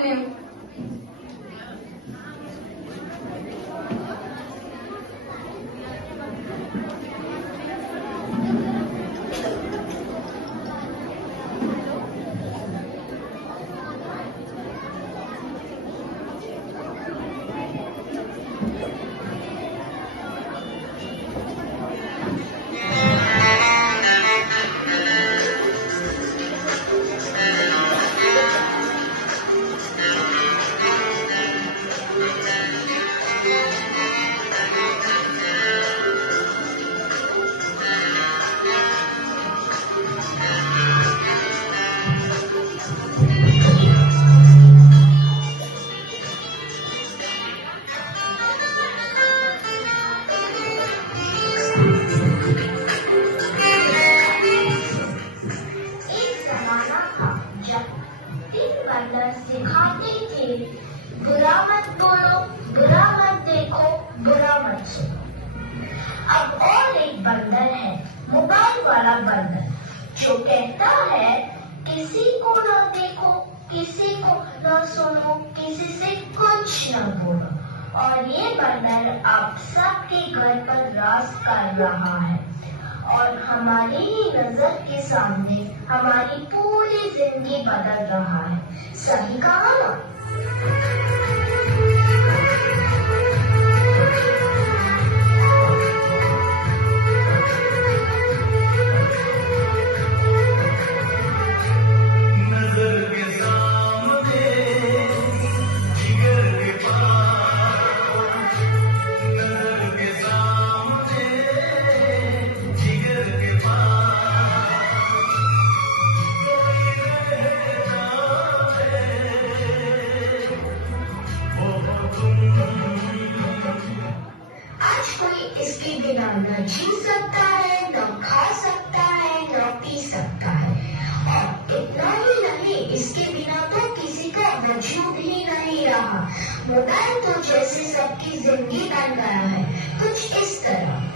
आपने? सिखाते थे बुरा मत बोलो, बुरा मत देखो, बुरा मत सुनो। अब और एक बंदर है, मोबाइल वाला बंदर, जो कहता है किसी को ना देखो, किसी को ना सुनो, किसी से कुछ ना बोलो। और ये बंदर आप सबके घर पर राज कर रहा है और हमारी ही नजर के सामने हमारी पूरी जिंदगी बदल रहा है। सही कहा ना? इसके बिना न जी सकता है, न खा सकता है, न पी सकता है। और इतना ही नहीं, इसके बिना तो किसी का वजूद ही नहीं रहा। मोबाइल तो जैसे सबकी जिंदगी बन गया है, कुछ इस तरह।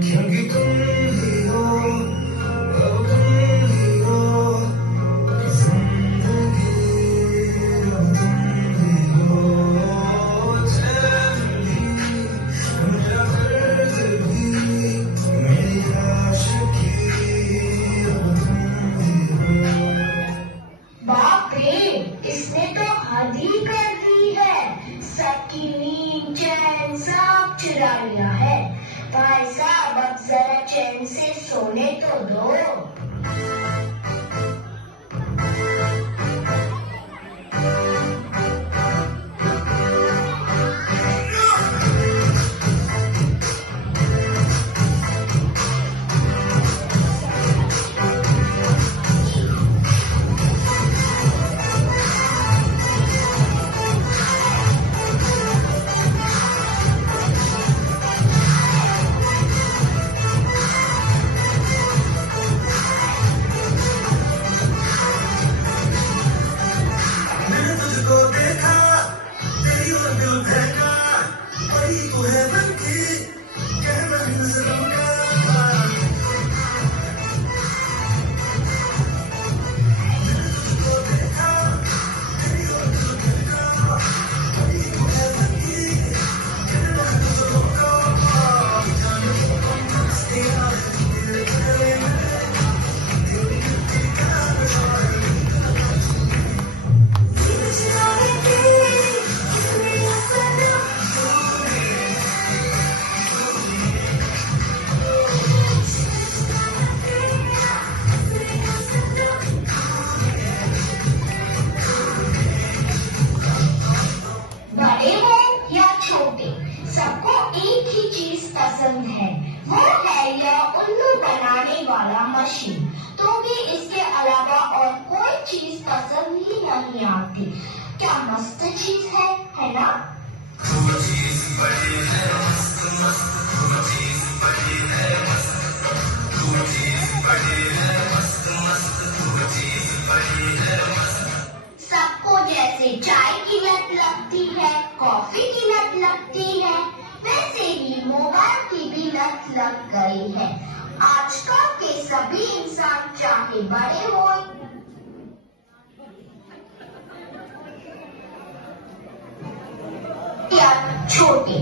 क्योंकि तुम ही हो, अब तुम ही हो, जिंदगी अब तुम ही हो। चैन भी, मेरा दर्द भी, मेरी आशिकी अब तुम ही हो। बाप रे, इसने तो हद ही कर दी है। सबकी नींद चैन सब चुरा लिया है। भाई साहब, अब जरा चैन से सोने तो दो। पसंद है, वो है यह उल्लू बनाने वाला मशीन। तो भी इसके अलावा और कोई चीज पसंद ही नहीं आती। क्या मस्त चीज है ना? सबको जैसे चाय की लत लगती है, कॉफी की लत लगती है, वैसे ही मोबाइल की भी लत लग गई है। आजकल के सभी इंसान चाहे बड़े हो या छोटे,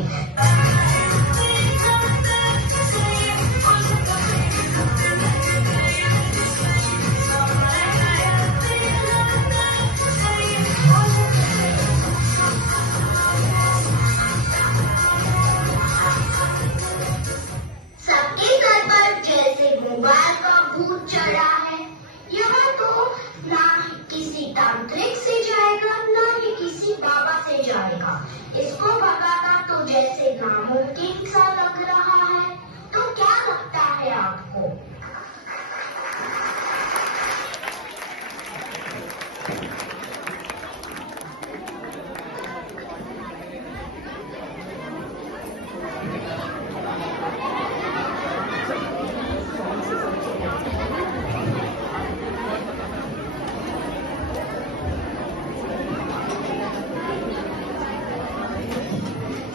सबके घर पर जैसे मोबाइल का भूत चढ़ा है। यह तो ना किसी तांत्रिक से जाएगा, ना ही किसी बाबा से जाएगा। इसको भगाना तो जैसे नामुमकिन सा लग रहा है। तो क्या लगता है आपको?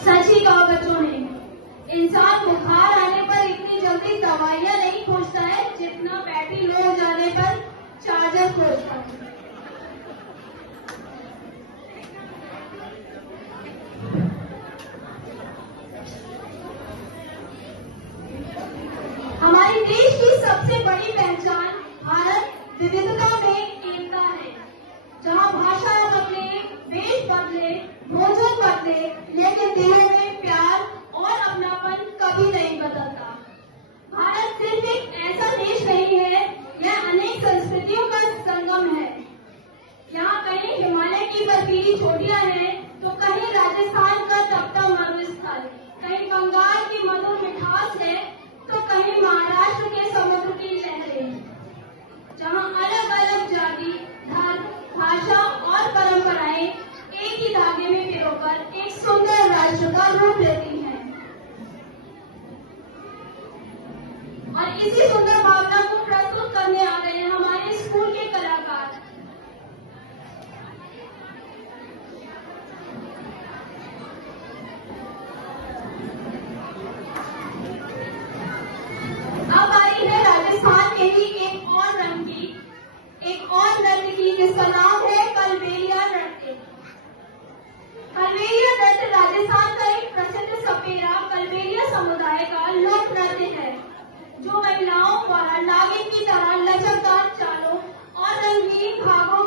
सच ही कहा बच्चों ने, इंसान बुखार आने पर इतनी जल्दी दवाइयां नहीं खोजता है जितना बैटरी लो हो जाने पर चार्जर खोजता है। हमारे देश की सबसे बड़ी पहचान भारत विविधता में एकता है। जहाँ भाषा बदले, वेश बदले, भोजन बदले, लेकिन दिलों में प्यार और अपनापन कभी नहीं बदलता। भारत सिर्फ एक ऐसा देश नहीं है, यह अनेक संस्कृतियों का संगम है। यहाँ कहीं हिमालय की बर्फीली चोटियां हैं, तो कहीं राजस्थान का तपता मरुस्थल, कहीं बंगाल की मधुर मिठास है, तो कहीं महाराष्ट्र के समुद्र की लहरें। जहाँ अलग अलग जाति, धर्म, भाषा और परंपराएं एक ही धागे में पिरोकर एक सुंदर राष्ट्र का रूप लेती हैं। और इसी सुंदर भावना को प्रस्तुत करने आ गए हैं हमारे स्कूल के कलाकार। अब आई है राजस्थान के ही एक और नृत्य की जिसका नाम है कलबेलिया नृत्य। कलबेलिया नृत्य राजस्थान का एक प्रसिद्ध सपेरा कलबेलिया समुदाय का लोक नृत्य है, जो महिलाओं द्वारा नागिन की तरह लचकदार चालों और रंगीन भागों